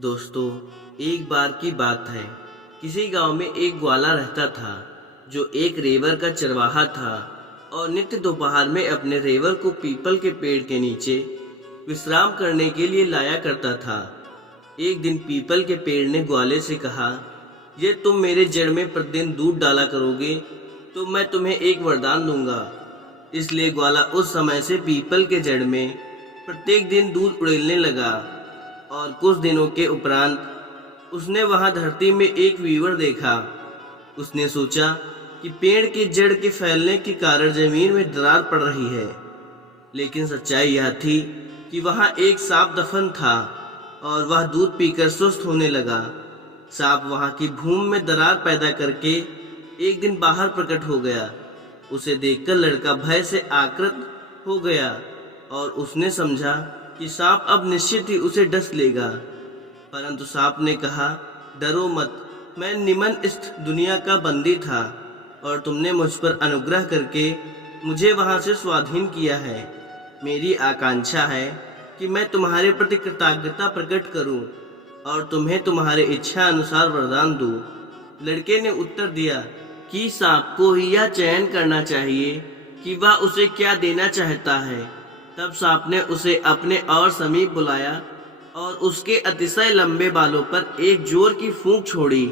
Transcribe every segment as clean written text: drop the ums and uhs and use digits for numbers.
दोस्तों, एक बार की बात है। किसी गांव में एक ग्वाला रहता था जो एक रेवड़ का चरवाहा था और नित्य दोपहर में अपने रेवड़ को पीपल के पेड़ के नीचे विश्राम करने के लिए लाया करता था। एक दिन पीपल के पेड़ ने ग्वाले से कहा, ये तुम मेरे जड़ में प्रतिदिन दूध डाला करोगे तो मैं तुम्हें एक वरदान दूंगा। इसलिए ग्वाला उस समय से पीपल के जड़ में प्रत्येक दिन दूध उड़ेलने लगा और कुछ दिनों के उपरांत उसने वहां धरती में एक वीवर देखा। उसने सोचा कि पेड़ के जड़ के फैलने के कारण जमीन में दरार पड़ रही है, लेकिन सच्चाई यह थी कि वहां एक सांप दफन था और वह दूध पीकर स्वस्थ होने लगा। सांप वहां की भूमि में दरार पैदा करके एक दिन बाहर प्रकट हो गया। उसे देखकर लड़का भय से आकृत हो गया और उसने समझा कि सांप अब निश्चित ही उसे डस लेगा। परंतु सांप ने कहा, डरो मत, मैं निमन इस दुनिया का बंदी था और तुमने मुझ पर अनुग्रह करके मुझे वहां से स्वाधीन किया है। मेरी आकांक्षा है कि मैं तुम्हारे प्रति कृतज्ञता प्रकट करूं और तुम्हें तुम्हारे इच्छा अनुसार वरदान दूं। लड़के ने उत्तर दिया कि सांप को ही यह चयन करना चाहिए कि वह उसे क्या देना चाहता है। तब सांप ने उसे अपने और समीप बुलाया और उसके अतिशय लंबे बालों पर एक जोर की फूंक छोड़ी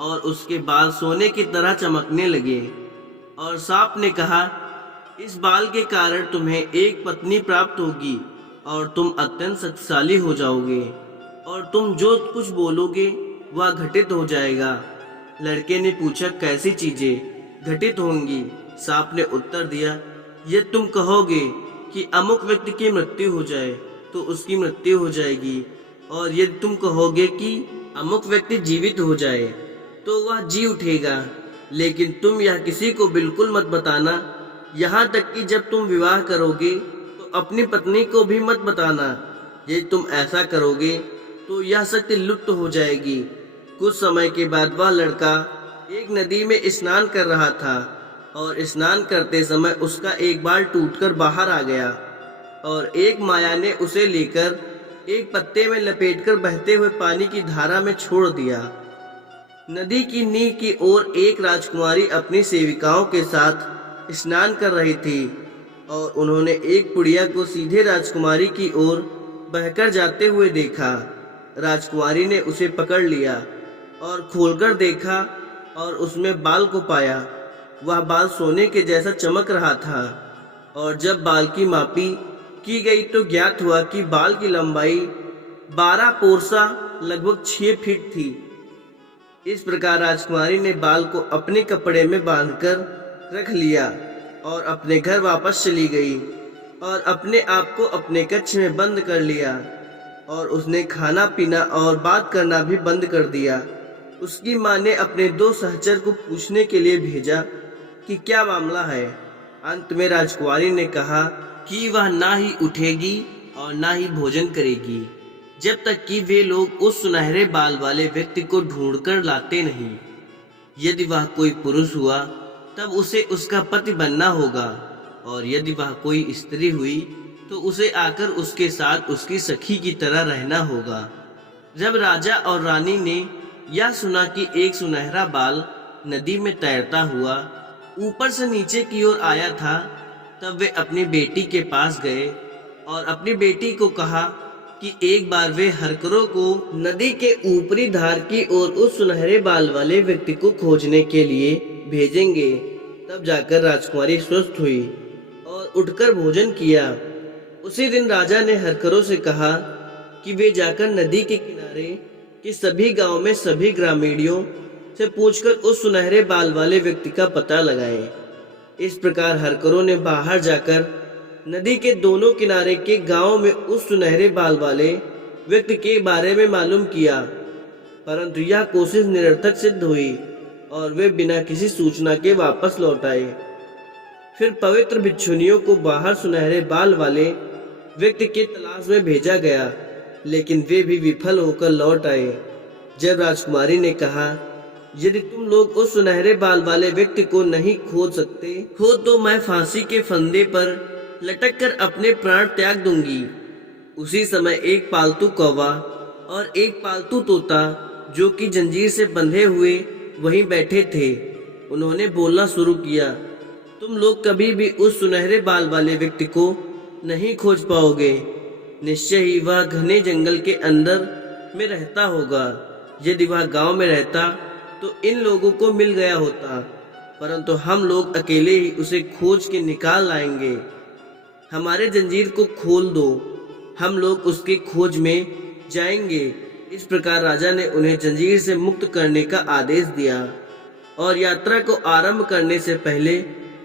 और उसके बाल सोने की तरह चमकने लगे। और सांप ने कहा, इस बाल के कारण तुम्हें एक पत्नी प्राप्त होगी और तुम अत्यंत शक्तिशाली हो जाओगे और तुम जो कुछ बोलोगे वह घटित हो जाएगा। लड़के ने पूछा, कैसी चीजें घटित होंगी? सांप ने उत्तर दिया, ये तुम कहोगे कि अमुक व्यक्ति की मृत्यु हो जाए तो उसकी मृत्यु हो जाएगी, और यदि तुम कहोगे कि अमुक व्यक्ति जीवित हो जाए तो वह जी उठेगा। लेकिन तुम यह किसी को बिल्कुल मत बताना, यहाँ तक कि जब तुम विवाह करोगे तो अपनी पत्नी को भी मत बताना। यदि तुम ऐसा करोगे तो यह सत्य लुप्त हो जाएगी। कुछ समय के बाद वह लड़का एक नदी में स्नान कर रहा था और स्नान करते समय उसका एक बाल टूटकर बाहर आ गया और एक माया ने उसे लेकर एक पत्ते में लपेटकर बहते हुए पानी की धारा में छोड़ दिया। नदी की नीर की ओर एक राजकुमारी अपनी सेविकाओं के साथ स्नान कर रही थी और उन्होंने एक पुड़िया को सीधे राजकुमारी की ओर बहकर जाते हुए देखा। राजकुमारी ने उसे पकड़ लिया और खोलकर देखा और उसमें बाल को पाया। वह बाल सोने के जैसा चमक रहा था और जब बाल की मापी की गई तो ज्ञात हुआ कि बाल की लंबाई 12 पोरसा लगभग 6 फीट थी। इस प्रकार राजकुमारी ने बाल को अपने कपड़े में बांधकर रख लिया और अपने घर वापस चली गई और अपने आप को अपने कक्ष में बंद कर लिया और उसने खाना पीना और बात करना भी बंद कर दिया। उसकी माँ ने अपने 2 सहचर को पूछने के लिए भेजा कि क्या मामला है। अंत में राजकुमारी ने कहा कि वह ना ही उठेगी और ना ही भोजन करेगी जब तक कि वे लोग उस सुनहरे बाल वाले व्यक्ति को ढूंढकर लाते नहीं। यदि वह कोई पुरुष हुआ तब उसे उसका पति बनना होगा, और यदि वह कोई स्त्री हुई तो उसे आकर उसके साथ उसकी सखी की तरह रहना होगा। जब राजा और रानी ने यह सुना कि एक सुनहरा बाल नदी में तैरता हुआ ऊपर से नीचे की ओर आया था, तब वे अपनी बेटी के पास गए और अपनी बेटी को कहा कि एक बार वे हरकरों को नदी के ऊपरी धार की ओर उस सुनहरे बाल वाले व्यक्ति को खोजने के लिए भेजेंगे। तब जाकर राजकुमारी स्वस्थ हुई और उठकर भोजन किया। उसी दिन राजा ने हरकरों से कहा कि वे जाकर नदी के किनारे के सभी गांव में सभी ग्रामीणों से पूछकर उस सुनहरे बाल वाले व्यक्ति का पता लगाएं। इस प्रकार हरकरों ने बाहर जाकर नदी के दोनों किनारे के गांव में उस सुनहरे बाल वाले व्यक्ति के बारे में मालूम किया, परंतु यह कोशिश निरर्थक सिद्ध हुई और वे बिना किसी सूचना के वापस लौट आए। फिर पवित्र भिक्षुनियों को बाहर सुनहरे बाल वाले व्यक्ति के तलाश में भेजा गया, लेकिन वे भी विफल होकर लौट आए। जब राजकुमारी ने कहा, यदि तुम लोग उस सुनहरे बाल वाले व्यक्ति को नहीं खोज सकते हो तो मैं फांसी के फंदे पर लटक कर अपने प्राण त्याग दूंगी। उसी समय एक पालतू कौवा और एक पालतू तोता जो कि जंजीर से बंधे हुए वहीं बैठे थे। उन्होंने बोलना शुरू किया, तुम लोग कभी भी उस सुनहरे बाल वाले व्यक्ति को नहीं खोज पाओगे। निश्चय ही वह घने जंगल के अंदर में रहता होगा। यदि वह गांव में रहता तो इन लोगों को मिल गया होता, परंतु हम लोग अकेले ही उसे खोज के निकाल लाएंगे। हमारे जंजीर को खोल दो, हम लोग उसकी खोज में जाएंगे। इस प्रकार राजा ने उन्हें जंजीर से मुक्त करने का आदेश दिया और यात्रा को आरंभ करने से पहले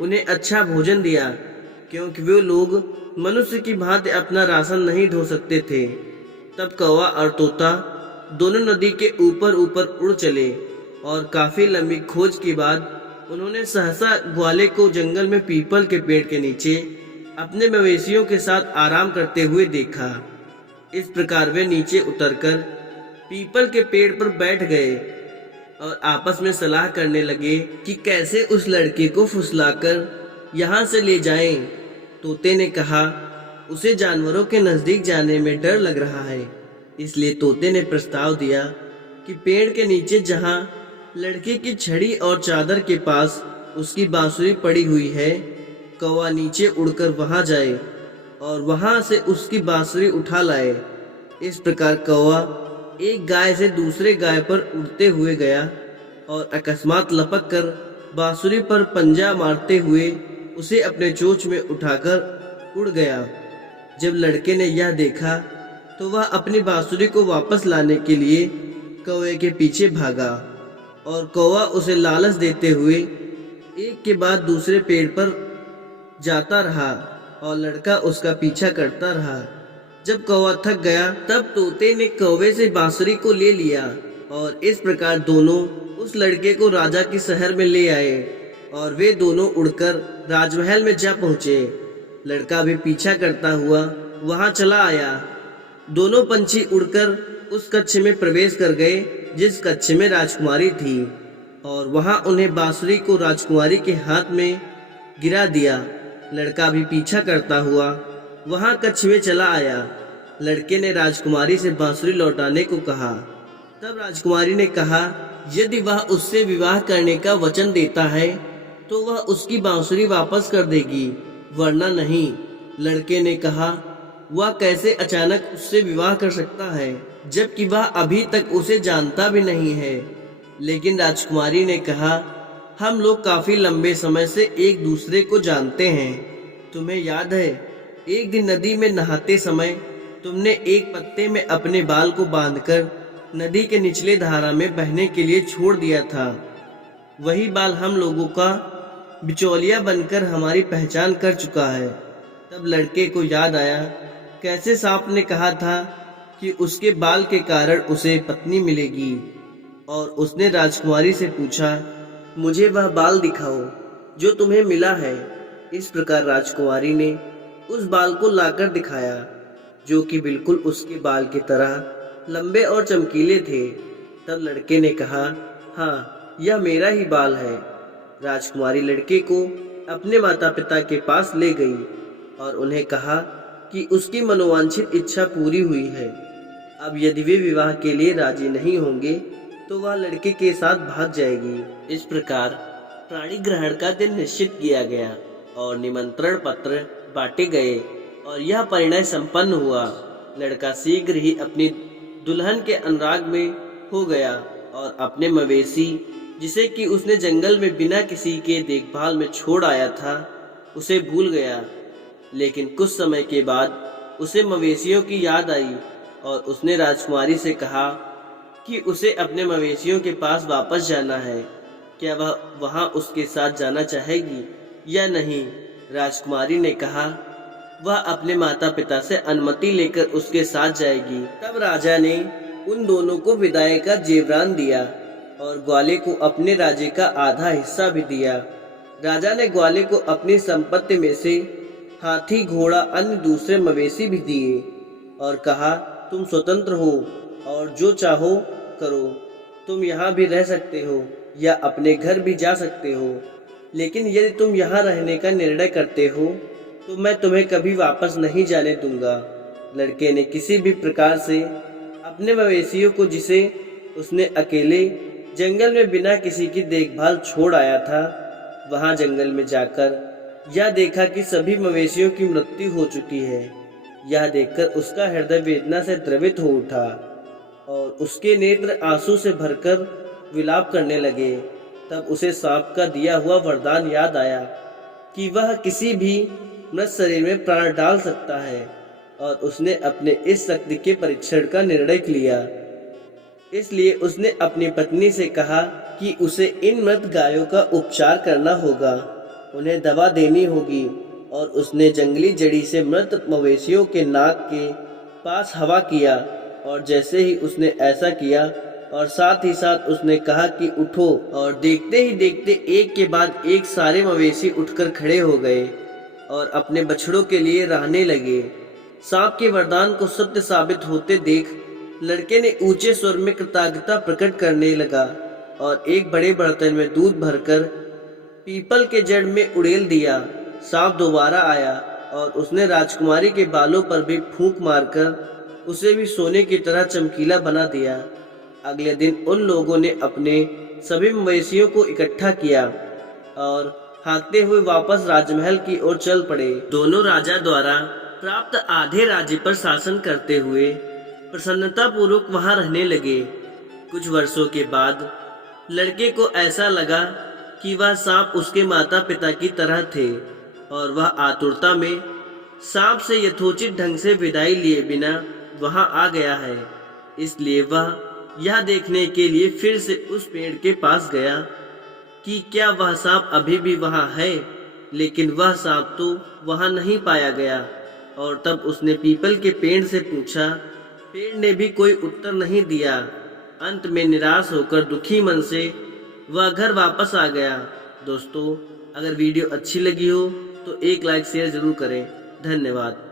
उन्हें अच्छा भोजन दिया, क्योंकि वे लोग मनुष्य की भांति अपना राशन नहीं ढो सकते थे। तब कौवा और तोता दोनों नदी के ऊपर ऊपर उड़ चले और काफी लंबी खोज के बाद उन्होंने सहसा ग्वाले को जंगल में पीपल के पेड़ के नीचे अपने मवेशियों के साथ आराम करते हुए देखा। इस प्रकार वे नीचे उतरकर पीपल के पेड़ पर बैठ गए और आपस में सलाह करने लगे कि कैसे उस लड़के को फुसलाकर यहाँ से ले जाएं। तोते ने कहा, उसे जानवरों के नजदीक जाने में डर लग रहा है। इसलिए तोते ने प्रस्ताव दिया कि पेड़ के नीचे जहाँ लड़के की छड़ी और चादर के पास उसकी बांसुरी पड़ी हुई है, कौवा नीचे उड़कर वहां जाए और वहां से उसकी बांसुरी उठा लाए। इस प्रकार कौवा एक गाय से दूसरे गाय पर उड़ते हुए गया और अकस्मात लपक कर बांसुरी पर पंजा मारते हुए उसे अपने चोंच में उठाकर उड़ गया। जब लड़के ने यह देखा तो वह अपनी बांसुरी को वापस लाने के लिए कौवे के पीछे भागा और कौवा उसे लालच देते हुए एक के बाद दूसरे पेड़ पर जाता रहा और लड़का उसका पीछा करता रहा। जब कौवा थक गया तब तोते ने कौवे से बांसुरी को ले लिया और इस प्रकार दोनों उस लड़के को राजा के शहर में ले आए और वे दोनों उड़कर राजमहल में जा पहुंचे। लड़का भी पीछा करता हुआ वहां चला आया। दोनों पंछी उड़कर उस कक्ष में प्रवेश कर गए जिस कक्ष में राजकुमारी थी और वहां उन्हें बांसुरी को राजकुमारी के हाथ में गिरा दिया। लड़का भी पीछा करता हुआ वहां कक्ष में चला आया। लड़के ने राजकुमारी से बांसुरी लौटाने को कहा। तब राजकुमारी ने कहा, यदि वह उससे विवाह करने का वचन देता है तो वह उसकी बांसुरी वापस कर देगी, वरना नहीं। लड़के ने कहा, वह कैसे अचानक उससे विवाह कर सकता है जबकि वह अभी तक उसे जानता भी नहीं है। लेकिन राजकुमारी ने कहा, हम लोग काफी लंबे समय से एक दूसरे को जानते हैं। तुम्हें याद है, एक दिन नदी में नहाते समय तुमने एक पत्ते में अपने बाल को बांधकर नदी के निचले धारा में बहने के लिए छोड़ दिया था। वही बाल हम लोगों का बिचौलिया बनकर हमारी पहचान कर चुका है। तब लड़के को याद आया कैसे सांप ने कहा था कि उसके बाल के कारण उसे पत्नी मिलेगी और उसने राजकुमारी से पूछा, मुझे वह बाल दिखाओ जो तुम्हें मिला है। इस प्रकार राजकुमारी ने उस बाल को लाकर दिखाया जो कि बिल्कुल उसके बाल की तरह लंबे और चमकीले थे। तब लड़के ने कहा, हाँ, यह मेरा ही बाल है। राजकुमारी लड़के को अपने माता पिता के पास ले गई और उन्हें कहा कि उसकी मनोवांछित इच्छा पूरी हुई है। अब यदि वे विवाह के लिए राजी नहीं होंगे तो वह लड़के के साथ भाग जाएगी। इस प्रकार प्राणी ग्रहण का दिन निश्चित किया गया और निमंत्रण पत्र बांटे गए और यह परिणय संपन्न हुआ। लड़का शीघ्र ही अपनी दुल्हन के अनुराग में हो गया और अपने मवेशी जिसे कि उसने जंगल में बिना किसी के देखभाल में छोड़ आया था उसे भूल गया। लेकिन कुछ समय के बाद उसे मवेशियों की याद आई और उसने राजकुमारी से कहा कि उसे अपने मवेशियों के पास वापस जाना है। क्या वह वहां उसके साथ जाना चाहेगी या नहीं? राजकुमारी ने कहा, वह अपने माता पिता से अनुमति लेकर उसके साथ जाएगी। तब राजा ने उन दोनों को विदाई का जेवरान दिया और ग्वाले को अपने राज्य का आधा हिस्सा भी दिया। राजा ने ग्वाले को अपनी संपत्ति में से हाथी, घोड़ा, अन्य दूसरे मवेशी भी दिए और कहा, तुम स्वतंत्र हो और जो चाहो करो। तुम यहाँ भी रह सकते हो या अपने घर भी जा सकते हो, लेकिन यदि तुम यहाँ रहने का निर्णय करते हो तो मैं तुम्हें कभी वापस नहीं जाने दूंगा। लड़के ने किसी भी प्रकार से अपने मवेशियों को, जिसे उसने अकेले जंगल में बिना किसी की देखभाल छोड़ आया था, वहां जंगल में जाकर यह देखा कि सभी मवेशियों की मृत्यु हो चुकी है। यह देखकर उसका हृदय वेदना से द्रवित हो उठा और उसके नेत्र आंसू से भरकर विलाप करने लगे। तब उसे सांप का दिया हुआ वरदान याद आया कि वह किसी भी मृत शरीर में प्राण डाल सकता है, और उसने अपने इस शक्ति के परीक्षण का निर्णय लिया। इसलिए उसने अपनी पत्नी से कहा कि उसे इन मृत गायों का उपचार करना होगा, उन्हें दवा देनी होगी। और उसने जंगली जड़ी से मृत मवेशियों के नाक के पास हवा किया, और जैसे ही उसने ऐसा किया और साथ ही साथ उसने कहा कि उठो, और देखते ही देखते एक के बाद एक सारे मवेशी उठकर खड़े हो गए और अपने बछड़ों के लिए रहने लगे। सांप के वरदान को सत्य साबित होते देख लड़के ने ऊंचे स्वर में कृतज्ञता प्रकट करने लगा और एक बड़े बर्तन में दूध भरकर पीपल के जड़ में उड़ेल दिया। सांप दोबारा आया और उसने राजकुमारी के बालों पर भी फूंक मारकर उसे भी सोने की तरह चमकीला बना दिया। अगले दिन उन लोगों ने अपने सभी मवेशियों को इकट्ठा किया और भागते हुए वापस राजमहल की ओर चल पड़े। दोनों राजा द्वारा प्राप्त आधे राज्य पर शासन करते हुए प्रसन्नता पूर्वक वहां रहने लगे। कुछ वर्षों के बाद लड़के को ऐसा लगा कि वह सांप उसके माता पिता की तरह थे, और वह आतुरता में सांप से यथोचित ढंग से विदाई लिए बिना वहां आ गया है। इसलिए वह यह देखने के लिए फिर से उस पेड़ के पास गया कि क्या वह सांप अभी भी वहां है, लेकिन वह सांप तो वहां नहीं पाया गया। और तब उसने पीपल के पेड़ से पूछा। पेड़ ने भी कोई उत्तर नहीं दिया। अंत में निराश होकर दुखी मन से वह घर वापस आ गया। दोस्तों, अगर वीडियो अच्छी लगी हो तो एक लाइक शेयर जरूर करें। धन्यवाद।